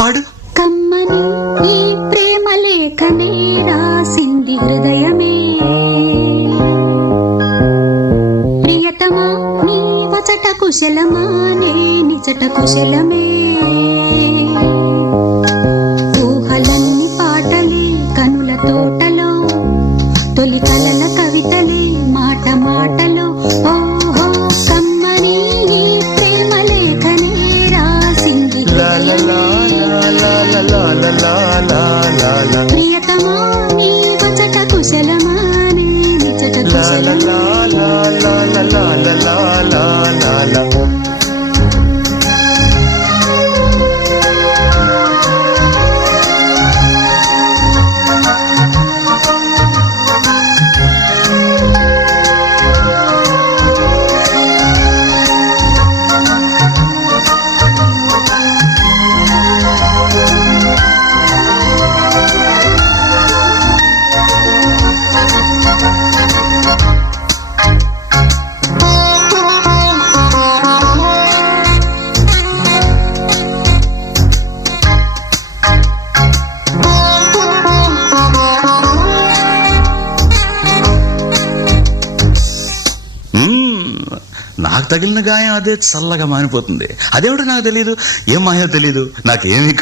పాడు. కమ్మని ఈ ప్రేమ లేఖనే రాసింది హృదయమే, ప్రియతమా నీ వచట కుశలమా నే నిజట కుశలమే. ఊహలన్నీ పాటలే కనుల తోటలో, తొలి కలల కవితలే మాట మాటలో. ఓహో కమ్మని నీ ప్రేమ లేఖనే రాసింది హృదయమే, ప్రియతమా నీ వచట కుశలమా నే నిజట కుశలమే. నాకు తగిలిన గాయం అదే చల్లగా మానిపోతుంది. అదేమిటో నాకు తెలియదు, ఏం మాయో తెలియదు, నాకేమీ